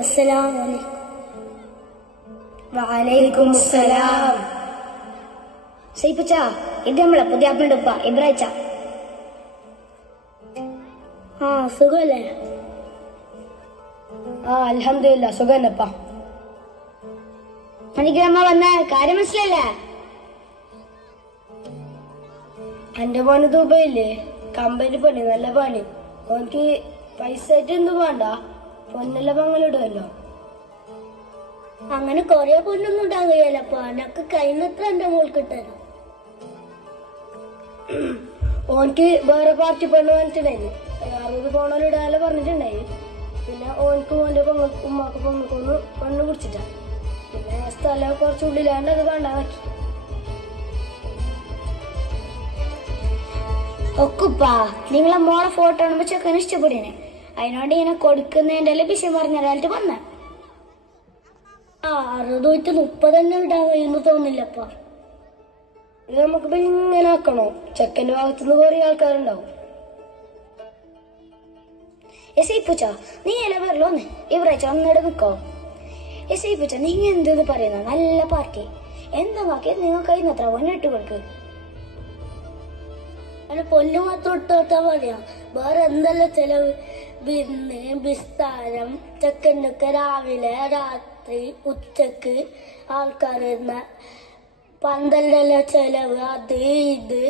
അസ്സലാമു അലൈക്കും. വഅലൈക്കും സലാം. സൈപ്പച്ച, ഇത് നമ്മളെ പുതിയ ആപ്പിളുടെ ഉപ്പ ഇബ്രാഹിച്ച. ആ സുഖല്ലേ? ആ അൽഹംദുലില്ലാ സുഖന്നപ്പ. എനിക്ക് നമ്മ വന്ന കാര്യം മനസ്സിലല്ലേ? എന്റെ പണി ദുബൈയില്ലേ, കമ്പനി പണി, നല്ല പണി. ഓനക്ക് പൈസ ആയിട്ട് എന്ത് വേണ്ട, പൊന്നല്ല പങ്ങളിടുമല്ലോ. അങ്ങനെ കൊറേ പൊന്നൊന്നും ഉണ്ടാകുകയല്ലപ്പ. എനക്ക് കഴിഞ്ഞത്ര എന്റെ മോൾ കിട്ടണം. ഓനക്ക് വേറെ പാർട്ടി പെണ്ണ് പറഞ്ഞിട്ടുണ്ടായി, 60 പവനിടാനല്ലോ പറഞ്ഞിട്ടുണ്ടായി. പിന്നെ ഓനക്ക് ഓന്റെ ഉമ്മാക്ക് പൊങ്ങക്കൊന്ന് പെണ്ണ് പിടിച്ചിട്ടാ. പിന്നെ സ്ഥലം കുറച്ചുള്ളിലാണ്ട് അത് വേണ്ടാക്കി. ഒക്കുപ്പാ, നിങ്ങളെ മോളെ ഫോട്ടോ കാണുമ്പോ ചെക്കന് ഇഷ്ടപ്പെടണേ. അതിനോട് ഇങ്ങനെ കൊടുക്കുന്നതിന്റെ വിഷയം പറഞ്ഞാലായിട്ട് വന്ന 60-30 തന്നെ ഇടാൻ കഴിയുന്നു തോന്നില്ലപ്പ. ഇത് നമുക്കിപ്പോ ഇങ്ങനെ ആക്കണോ? ചെക്കന്റെ ഭാഗത്തുനിന്ന് കുറെ ആൾക്കാരുണ്ടാവും. എസൈപ്പൂച്ച, നീ എല്ലാം വരലോന്ന് ഇവരാച്ച ഒന്നിടെ നിക്കോ. എസൈപ്പൂച്ച, നീ എന്തെന്ന് പറയുന്ന നല്ല പാർട്ടി എന്താ ബാക്കി നിങ്ങൾ കഴിയുന്നത്ര പൊന്നിട്ട് കൊടുക്ക്. അങ്ങനെ പൊന്നു മാത്രം ഇട്ടോട്ടാ മതിയാ. വേറെ എന്തെല്ലാം ചെലവ്? വിരുന്ന്, വിസ്താരം, ചെക്കനൊക്കെ രാവിലെ, രാത്രി, ഉച്ചക്ക് ആൾക്കാർ വരുന്ന പന്തലിന്റെ ചെലവ്, അത് ഇത്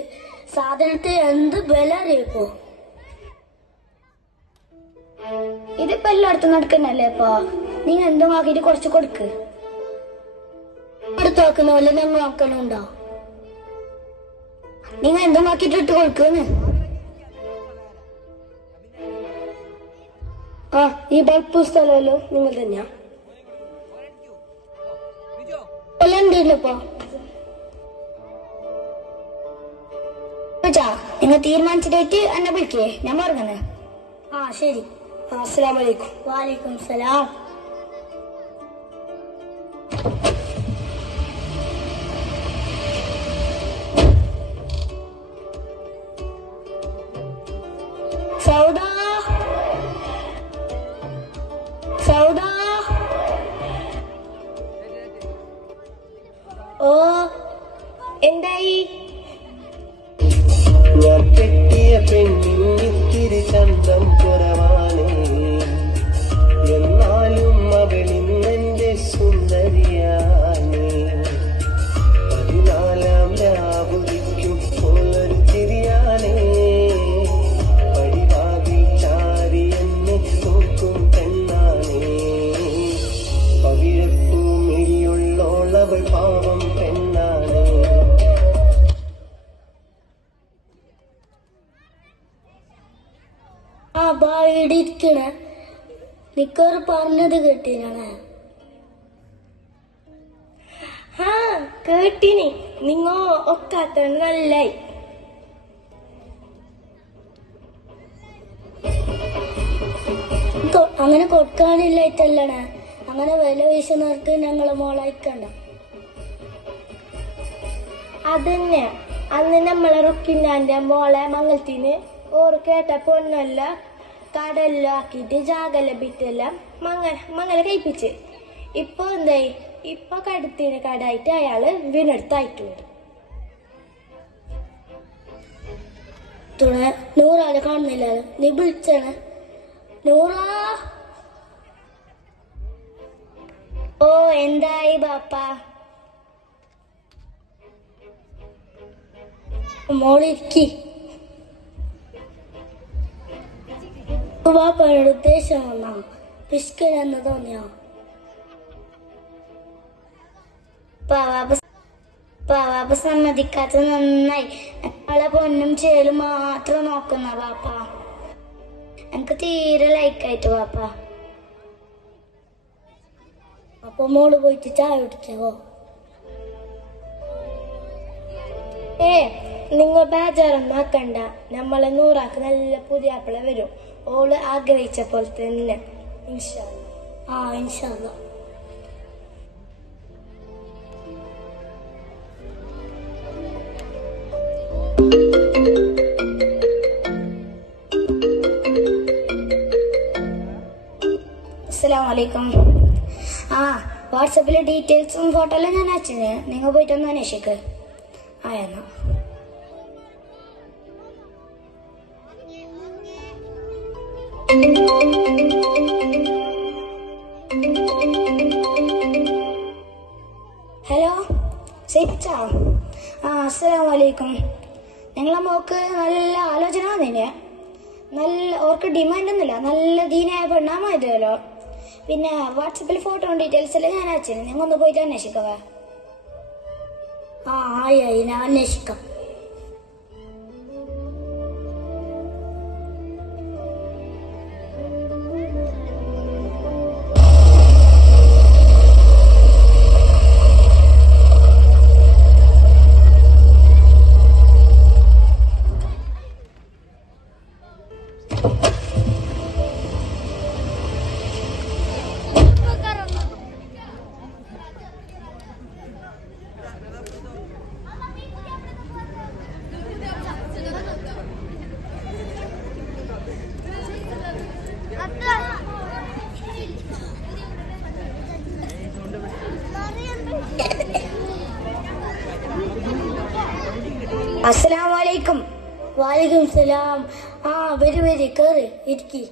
സാധനത്തിന് എന്ത് വില അറിയിപ്പോ. ഇതിപ്പോ എല്ലായിടത്തും നടക്കുന്നല്ലേ ഇപ്പൊ. നീ എന്തോ ആക്കിട്ട് കുറച്ച് കൊടുക്ക്. അടുത്ത് നോക്കുന്ന പോലെ ഞങ്ങൾ നോക്കണുണ്ടോ? നിങ്ങൾ എന്തോ ആക്കിട്ട് ഇട്ട് കൊടുക്കുന്നു. ആ ഈ ബൾബ് സ്ഥലമല്ലോ നിങ്ങൾ തന്നെയാ? എല്ലാം ഉണ്ടല്ലപ്പോ. നിങ്ങൾ തീരുമാനിച്ചിട്ടായിട്ട് എന്നെ വിളിക്കേ, ഞാൻ പറഞ്ഞത്. ആ ശരി. അസ്സലാമു അലൈക്കും. വാലൈക്കും സലാം. സൗദ, സൗദ. ഓ എന്തായി? ഞാൻ കെട്ടിയ പെണ്ണിത്തിരി ചന്തം കുറവാണ്, എന്നാലും അവളിന്നെന്റെ സുന്ദരിയാണ്. 14 രാവുതിക്കും പോലൊരു തിരിയാണ്, പടിവാതിൽ ചാരി എന്നെ നോക്കും പെണ്ണാണ്. പവിഴപ്പൂ മിഴിയുള്ളോളവൾ പാവം പെണ്ണാണ്. ആ ബാവിടെ ഇരിക്കണ നിക്കറ് പറഞ്ഞത് കേട്ടിനാണ്. ആ കേട്ടിനി, നിങ്ങ ഒക്കാത്ത നല്ലായി. അങ്ങനെ കൊടുക്കാനില്ലായിട്ടല്ലണ, അങ്ങനെ വില വീശുന്നവർക്ക് ഞങ്ങളെ മോളയക്കണ്ട. അതന്നെ അന്ന് നമ്മളെ റുക്കിന്നാന്റെ മോളെ മംഗലത്തിന് ഓറ് കേട്ട പൊന്നല്ല കടലിലും ആക്കിയിട്ട് ജാഗല ബിറ്റെല്ലാം മംഗല കഴിപ്പിച്ച്. ഇപ്പൊ എന്തായി? ഇപ്പൊ കടുത്തിന് കടായിട്ട് അയാള് വീണെടുത്തായിട്ടുണ്ട്. തുണ നൂറാളെ കാണുന്നില്ലല്ലോ, നീ വിളിച്ചണ നൂറാ. ഓ എന്തായി ബാപ്പ? മോളിരിക്കി. ബാപ്പയുടെ ഉദ്ദേശം വന്നാ പിസ്കനെന്ന് തോന്നിയോ? പാവാപ്പ സമ്മതിക്കാത്ത നന്നായി. അവളെ പൊന്നും ചേലും മാത്രം നോക്കുന്ന ബാപ്പ. എനിക്ക് തീരെ ലൈക്കായിട്ട് ബാപ്പ. അപ്പൊ മോള് പോയിട്ട് ചായ കുടിക്കാവോ? നിങ്ങൾ ബേജാറൊന്നും ആക്കണ്ട, നമ്മളെ നൂറാക്ക് നല്ല പുതിയ ആപ്പിള വരും. ഓള് ആഗ്രഹിച്ച പോലെ തന്നെ ഇൻഷാ അല്ലാഹ്. ആ ഇൻഷാ അല്ലാഹ്. അസ്സലാമു അസ്സലാമലൈക്കും. ആ വാട്സപ്പിലെ ഡീറ്റെയിൽസും ഫോട്ടോ എല്ലാം ഞാൻ അയച്ചിന്, നിങ്ങൾ പോയിട്ടൊന്ന് അന്വേഷിക്ക്. എന്നാ ഹലോ സേപ്പിച്ച. അസ്സലാമലൈക്കും. നിങ്ങളെ മോക്ക് നല്ല ആലോചന വന്നിനെ, നല്ല ഓർക്ക് ഡിമാൻഡ് ഒന്നുമില്ല, നല്ല ദീനായ പെണ്ണാമല്ലോ. പിന്നെ വാട്സപ്പിൽ ഫോട്ടോ ഡീറ്റെയിൽസ് എല്ലാം ഞാൻ അയച്ചു, നിങ്ങൾ ഒന്ന് പോയിട്ട് അന്വേഷിക്കവേ. ആയി ഞാൻ അന്വേഷിക്കാം. അസ്സലാമലൈക്കും. വാലിക്കും സലാം. വരി കേറി ഇരിക്കി.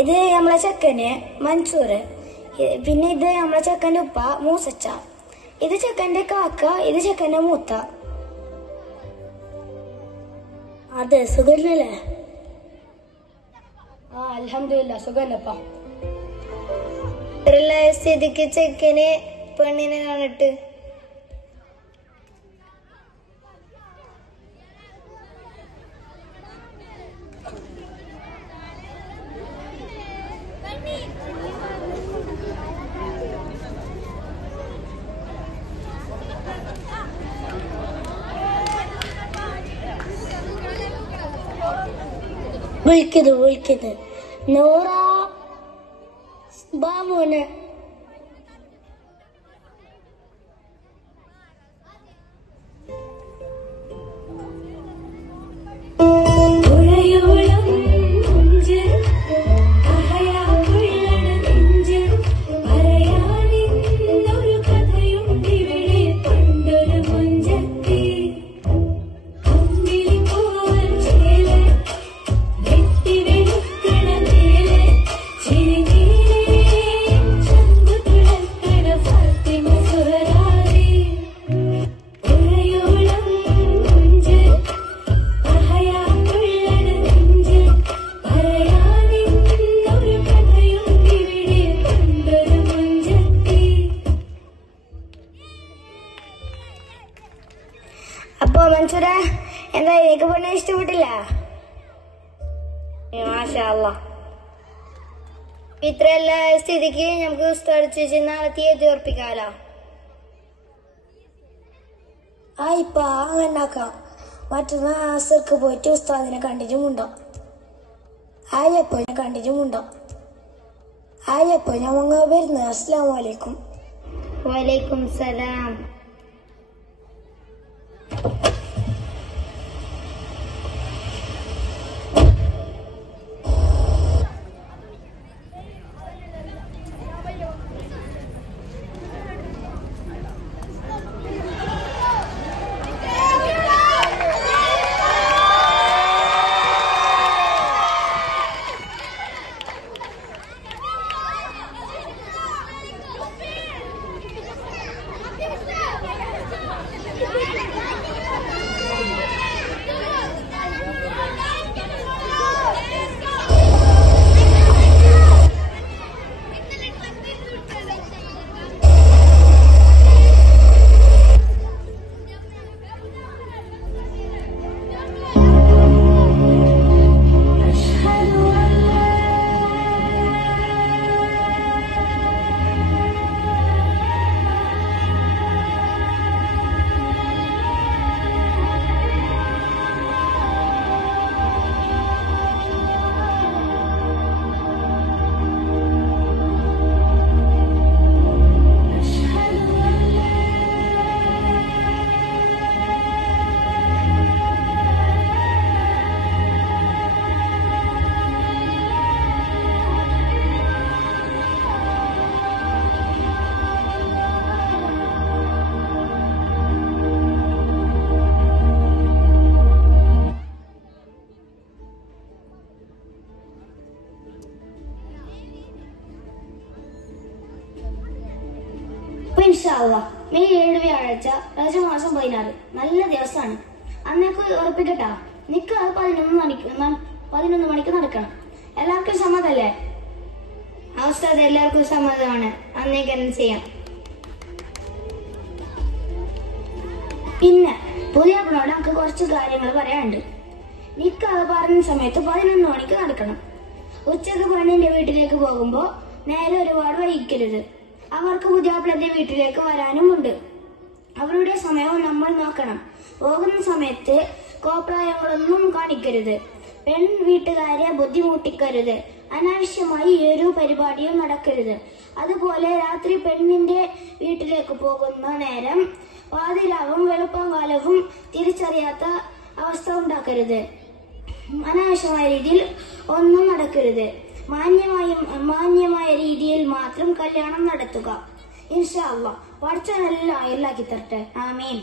ഇത് നമ്മളെ ചെക്കന് മൻസൂർ, പിന്നെ ഇത് നമ്മളെ ചെക്കൻ്റെ ഉപ്പ മൂസച്ച, ഇത് ചെക്കൻ്റെ കാക്ക, ഇത് ചെക്കൻ്റെ മൂത്ത. അതെ, സുഖല്ലേ? അൽഹംദുലില്ലാ സുഖല്ലപ്പാ. ഇത്രയുള്ള സ്ഥിതിക്ക് ചെക്കന് പെണ്ണിനെ കാണിട്ട് വിളിക്കുന്നത് നൂറ ബാമോനെ. അപ്പൊ മൻസൂര, എന്താ എനിക്ക് പെണ്ണെ ഇഷ്ടപ്പെട്ടില്ല? മാഷാ അല്ലാഹ്. ഇത്രയല്ല സ്ഥിതിക്ക് നമുക്ക് ഉസ്താദ് ചേച്ചി നാളെ തീയതി ഉറപ്പിക്കാലോ. ഇപ്പൊ അങ്ങനാക്കാം. മറ്റന്നാ ആസർക്ക് പോയിട്ട് ഉസ്താദിനെ കണ്ടിട്ടുമുണ്ടോ? ആയപ്പോ ഞമ്മ വരുന്നത്. അസ്സലാമലൈക്കും. വലൈക്കും സലാം. അള്ളാ, മെയ് 7 വ്യാഴാഴ്ച രാജമാസം 16 നല്ല ദിവസമാണ്. അന്നേക്ക് ഉറപ്പിക്കട്ടാ. നിക്കാഹ് 11 മണിക്ക് നടക്കണം. എല്ലാവർക്കും സമ്മതല്ലേ? അവസ്ഥ എല്ലാവർക്കും സമ്മതമാണ്. അന്നേക്ക് എന്ത് ചെയ്യാം? പിന്നെ പുതിയാപ്പിളോട് നമുക്ക് കുറച്ച് കാര്യങ്ങൾ പറയാനുണ്ട്. നിക്കാഹ് പറഞ്ഞ സമയത്ത് 11 മണിക്ക് നടക്കണം. ഉച്ചക്ക് പെണ്ണിന്റെ വീട്ടിലേക്ക് പോകുമ്പോ നേരെ ഒരുപാട് വൈകിക്കരുത്. അവർക്ക് പുതിയാപ്പിളന്റെ വീട്ടിലേക്ക് വരാനുമുണ്ട്. അവരുടെ സമയവും നമ്മൾ നോക്കണം. പോകുന്ന സമയത്ത് കോപ്രായങ്ങളൊന്നും കാണിക്കരുത്. പെൺ വീട്ടുകാരെ ബുദ്ധിമുട്ടിക്കരുത്. അനാവശ്യമായി ഒരു പരിപാടിയും നടക്കരുത്. അതുപോലെ രാത്രി പെണ്ണിന്റെ വീട്ടിലേക്ക് പോകുന്ന നേരം പാതിരാവും വെളുപ്പംകാലവും തിരിച്ചറിയാത്ത അവസ്ഥ ഉണ്ടാക്കരുത്. അനാവശ്യമായ രീതിയിൽ ഒന്നും നടക്കരുത്. മാന്യമായ രീതിയിൽ മാത്രം കല്യാണം നടത്തുക. ഇൻഷാ അല്ലാഹ് പഠിച്ചതെല്ലാം എല്ലാക്കി തരട്ടെ. ആമീൻ.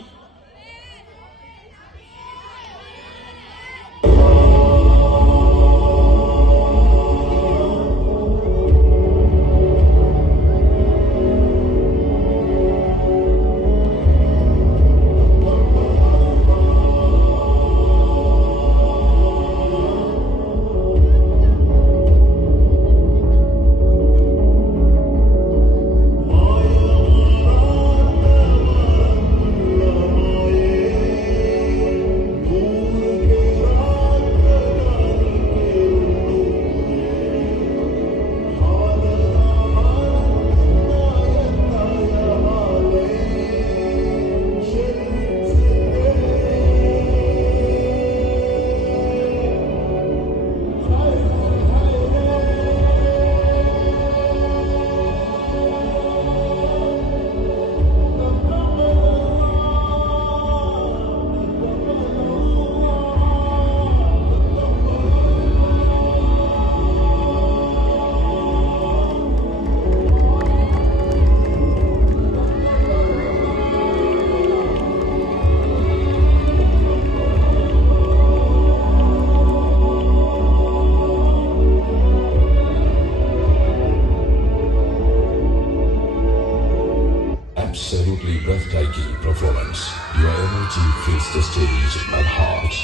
Absolutely breathtaking performance. Your energy fills the stage and heart.